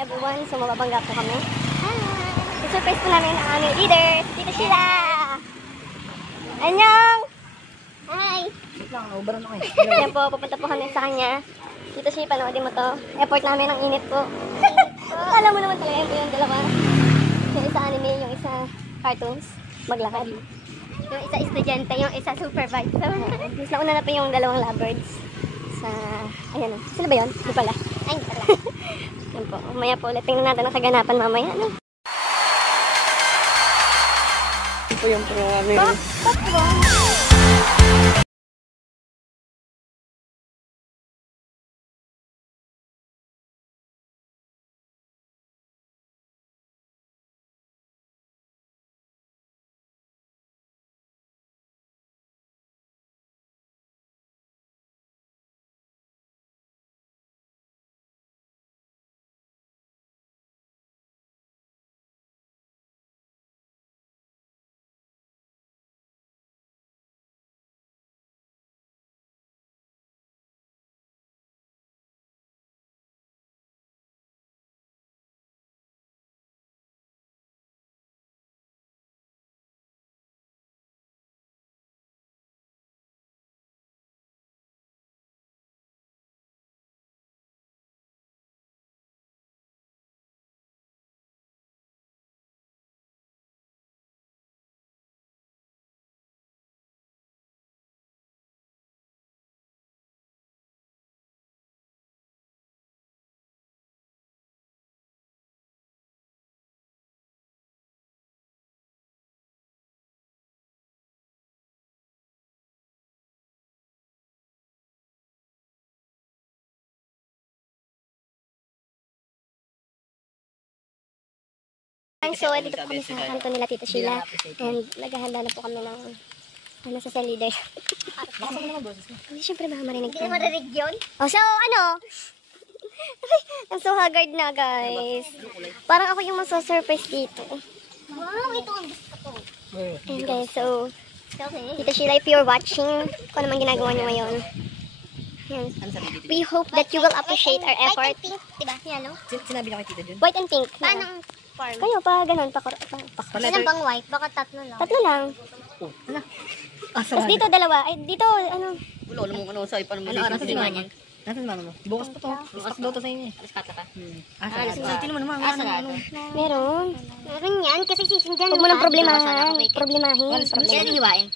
everyone. So, mababangga po kami. I-surprise po namin ang aming leader, si Tita Sheila! Annyeong! Hi! Yan po, pupunta po kami sa kanya. Tita Sheila, panoodin mo to. Effort namin ang init po. Alam mo naman talaga yan po yung dalawa. Yung isa anime, yung isa cartoons. Maglakad. Yung isa estudyante, yung isa supervisor. Mas nauna na po yung dalawang lovebirds. Sa, ayan o. Sila ba yun? Hindi pala. Ay, hindi pala. Yan po. Umaya po ulit. Tingnan natin ang kaganapan mamaya. Ano? Ito po yung namin. So, dito po kami sa kanto nila Tita Sheila. And naghahanda na po kami ng ano sa cell leader. Hindi, syempre baka marinig ko. Hindi marinig yun? Oh, so, ano? I'm so haggard na, guys. Parang ako yung masasurprise dito. Wow, ito ang gusto ko. And guys, so, Tita Sheila, if you're watching, kung naman ginagawa niyo ngayon, we hope that you will appreciate our effort. White and pink, diba? Yan, no? Sinabi na kay Tita Jun? White and pink. Paano ang farm? Kayo pa, ganun. Ilan bang white? Baka tatlo lang. Tatlo lang. Oh, ano? Tapos dito, dalawa. Ay, dito, ano. Wala, alam mo ano sa ipan mo. Ano oras si mama? Nasaan mama mo? Bukas pa to. Bukas daw to sa inyo eh. Alas 4 ka. Sino mo naman? Meron. Meron yan kasi sisindihan Huwag mo nang problemahin. Problemahin. Sila din hiwain.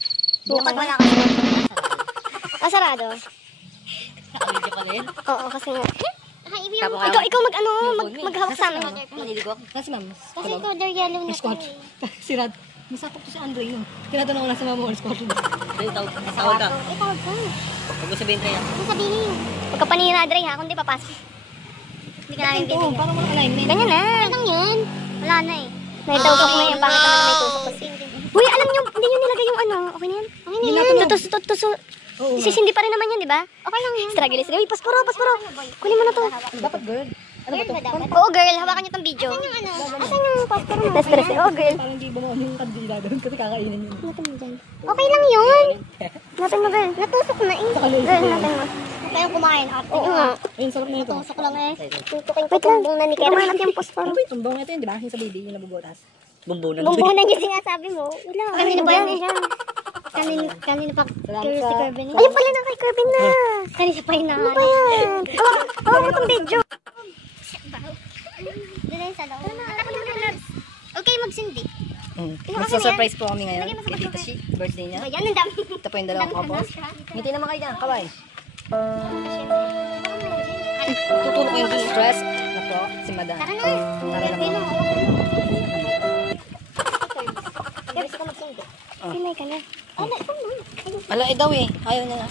Bukas. Kapag wala ka Sarado. Nakabidyo ka rin? Oo, kasi nga. Ikaw, Ikaw maghawak sa amin. Maniligo ako. Nasi mama. kasi color yellow na Squat. Si Rad. Masapok to si Andre yun. Tinatanong ko lang sa mama ko. Squat. Tawag ka. Tawag ka. Huwag mo sabihin tayo. Ano sabihin? Huwag ka panira, Dre, ha? Kundi papasok. Hindi ka namin Ito, bibigyan. parang mga alignment. Ganyan na. Ano lang yan? Wala na eh. Naitawag na yung pangit naman may tusok kasi. Uy, alam nyo, hindi nyo nilagay yung ano. Okay na yan? Okay na yan. Tutuso. Isisindi pa rin naman yan, di ba? Okay lang yan. Struggle is. Uy, pasporo. Kunin mo na to. Dapat girl. Ano ba to? Oo, girl. Hawakan nyo tong video. Asan yung ano? Asan yung pasporo mo? Na-stress eh. Oo, girl. Parang hindi bumuon yung kandila doon kasi kakainin yun. Natin mo dyan. Okay lang yun. Natin mo, girl. Natusok na eh. Girl, natin mo. Kaya kumain ate. Oo nga. Ayun, sarap na ito. Natusok lang eh. Tutukin ko tumbong na ni Kero. Kumain natin yung posporo. Ano ba yung tumbong ito yun, di ba? Yung sa baby, yung nabubutas. Bumbunan. Bumbunan yung sinasabi mo. Wala. Kanina ba yan? Dyan. Kanina pa curious si Kirby eh. Ayun pala na kay Kirby na. Kanina pa yun na. Ano ba yan? Hawak mo tong video. Dala yung sa loob. Okay, magsindi. Magsa-surprise po kami ngayon. Kay Tita Shi, birthday niya. Ayan, ang dami. Ito po yung dalawang kapos. Ngiti naman kayo dyan, kaway. Tutulog ko yung stress. Na po, si Madam. Tara na. Tara Kirby na. na. Kirby, ka magsindi. Pinay ka na. Ala, daw eh. Ayaw niya na.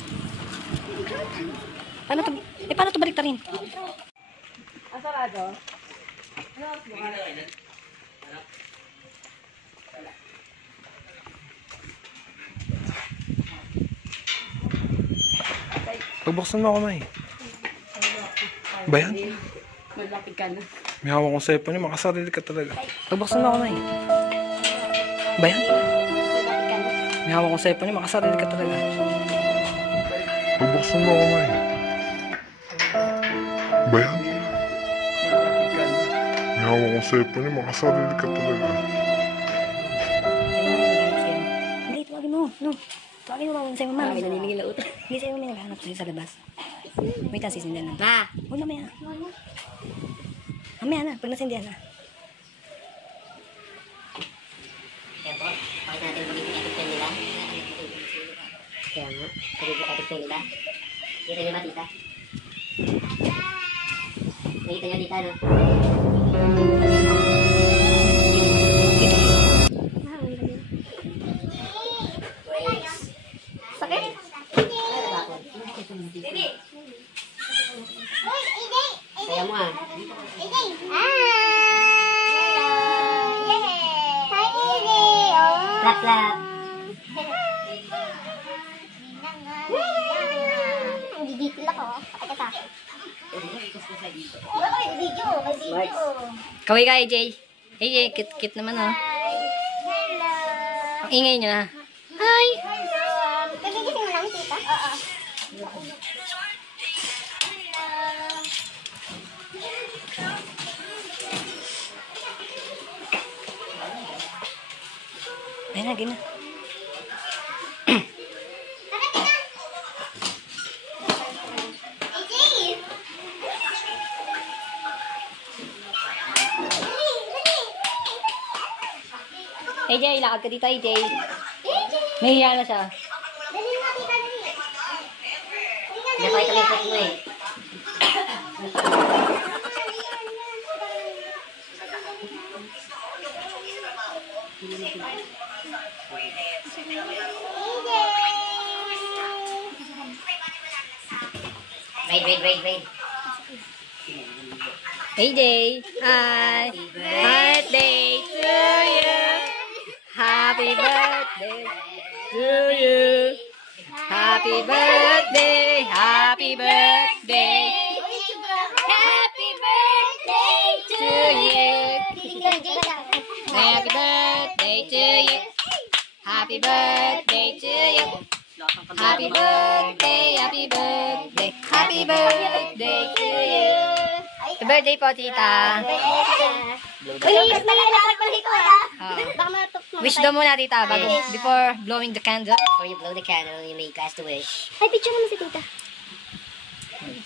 Paano to balik rin? Asarado? Pagbuksan mo ako, May. Ba yan? Malapit ka na. May hawak kong cellphone niya, makasarili ka talaga. Pagbuksan mo ako, May. Ba yan? May hawak kong cellphone niya, makasarili ka talaga. Pagbuksan mo ako, May. Ba yan? Hawak ko sa ipon niya, makasarili ka talaga. Hindi, tawagin mo. No. Tawagin mo sa'yo, mama. Naniningil na utak. Hindi sa'yo, may naghahanap sa'yo sa labas. Wait lang, sisindihan lang. Pa! Huwag mamaya. Mamaya na, pag nasindihan na. Kaya po, pakita natin magiging epic fail nila. Kaya nga, magiging epic fail nila. Kita niyo ba, tita? Nakita niyo, tita, no? Sakit? Kaya mo ah. Clap, clap. Gigigil ako. Pakita sa akin. May video. Kaway ka, AJ. AJ, kit naman, oh. Hello. Ang ingay niyo na. Hi. Kagigising mo lang, tita? Oo. Ayun na, gina. AJ, lakad ka dito, AJ. Nahiya na siya. Napakita mo yung foot mo eh. Wait. AJ, hi. Birthday to you. Happy birthday to you. Happy birthday. Happy birthday. Happy birthday To you. Happy birthday to you. Happy birthday to you. Happy birthday, happy birthday, happy birthday to you. Happy birthday po, tita. Wish daw muna, tita, bago, before blowing the candle. Before you blow the candle, you may cast a wish. Ay, picture naman si tita.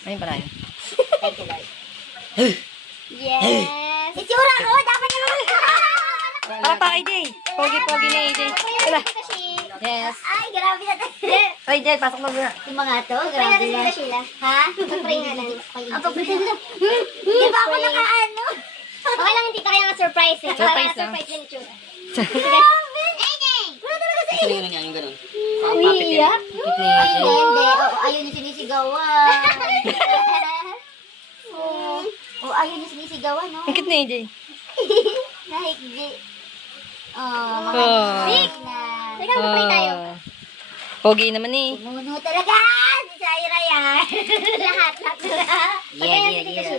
Ayun pala yun. Thank you, Lord. Yes. Itsura ko, dapat naman. Para pa, AJ. Pogi-pogi na, AJ. Wala. Yes. Ay, grabe na tayo. Ay, Jay, pasok mo muna. Yung mga to, Pray natin grabe sila, na. Sheila. Ha? Pray nga lang. Ang pag-pray na. Di ba ako nakaano? Okay lang, hindi kaya nga surprise eh. Surprise lang. Surprise lang itsura. Grabe! Ano yun nga yung ganun? Umiiyak? Ay, hindi. Oo, ayun yung sinisigawan. Oo, ayun yung sinisigawan, no? Ang cute na, AJ. Nahigdi. Oh. Big na. Teka, mag-pray tayo. Pogi naman eh. Puno talaga! Si Zaira yan. Lahat. Yeah.